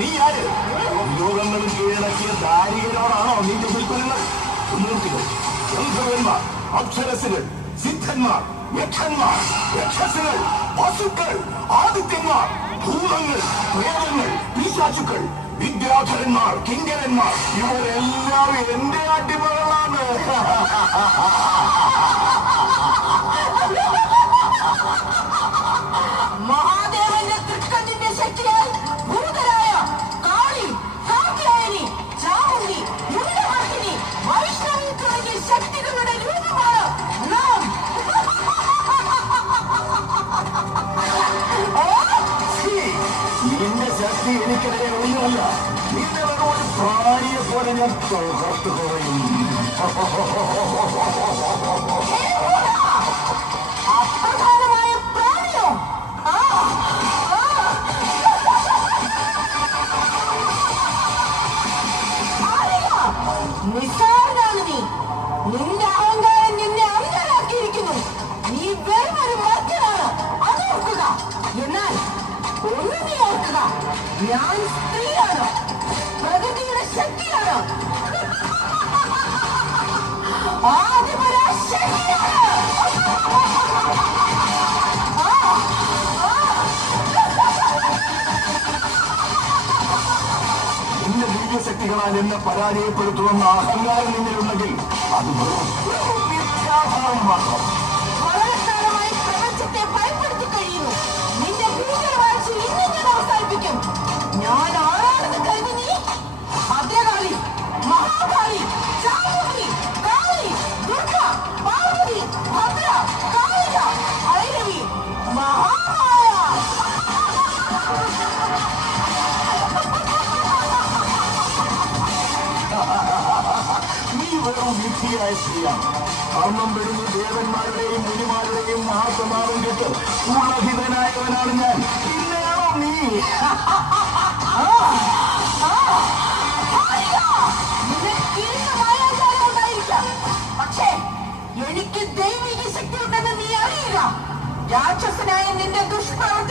നീ ആര്? ലോകങ്ങളും കീഴടക്കിയ ദാരികരോടാണോ നിന്റെ വിൽപ്പനങ്ങൾ? മൂർത്തികൾ, ഗന്ധർവന്മാർ, അപ്സരസുകൾ, സിദ്ധന്മാർ, യക്ഷന്മാർ, യക്ഷസുകൾ, പശുക്കൾ, ആദിത്യന്മാർ, ഭൂതങ്ങൾ, പ്രേതങ്ങൾ, പിശാചുക്കൾ, വിദ്യാധരന്മാർ, കിങ്കരന്മാർ, ഇവരെല്ലാം എന്റെ അടിമകളാണ്. മഹാദേവന്റെ തൃക്കണ്ണിന്റെ ശക്തിയാൽ ഭൂതരായ കാളി, കാർത്യായനി, ചാമുണ്ഡി, മുണ്ടവാഹിനി, വൈഷ്ണവി തുടങ്ങിയ ശക്തികളുടെ രൂപമാണ് നാം. നിന്റെ ശക്തി എനിക്കെതിരെ ഒന്നുമല്ല. നിന്റെ ഒരു പ്രാണിയെ പോലെ ഞാൻ തകർത്തു കുറയും. അപ്രധാനമായ പ്രാണിയോ? നിസ്സാരനാണ് നീ. നിന്റെ അഹങ്കാരം നിന്നെ അന്ധനാക്കിയിരിക്കുന്നു. നീ വെറും ഒരു മർത്യനാണ്, അത് ഓർക്കുക. എന്നാൽ ഒന്ന് നീ ഓർക്കുക, ഞാൻ സ്ത്രീയാണ്, പ്രകൃതിയുടെ ശക്തിയാണ്, ആദിപരാശക്തിയാണ്. നിന്റെ ദിവ്യശക്തികളാൽ എന്നെ പരാജയപ്പെടുത്തുമെന്ന അഹങ്കാരം നിന്നിലുണ്ടെങ്കിൽ അത് മിഥ്യാധാരണ മാത്രം. വളരെ കാലമായി പ്രപഞ്ചത്തെ ഭയപ്പെടുത്തി കഴിയുന്നു. നിന്റെ ഭീകരവാഴ്ച ഇന്ന് ഞാൻ അവസാനിപ്പിക്കും. ഞാൻ ആരാണെന്ന് കരുതി നീ? ഭദ്രകാളി, മഹാകാളി, ചാമുണ്ഡി, കാളി, ദുർഗ, പാർവതി, ഭദ്ര, കാളിക, ഭൈരവി, മഹാമായ. നീ വെറും വിധിയായ സ്ത്രീയാണ്. കർമ്മം പെടുന്ന ദേവന്മാരുടെയും മുനിമാരുടെയും മഹാത്മാവും കേട്ട് ഉള്ളഹിതനായവനാണ് ഞാൻ. പിന്നെയാണോ നീ? പക്ഷേ എനിക്ക് ദൈവിക ശക്തി ഉണ്ടെന്ന് നീ അറിയുക. രാക്ഷസനായ നിന്റെ ദുഷ്പ്രവൃത്തി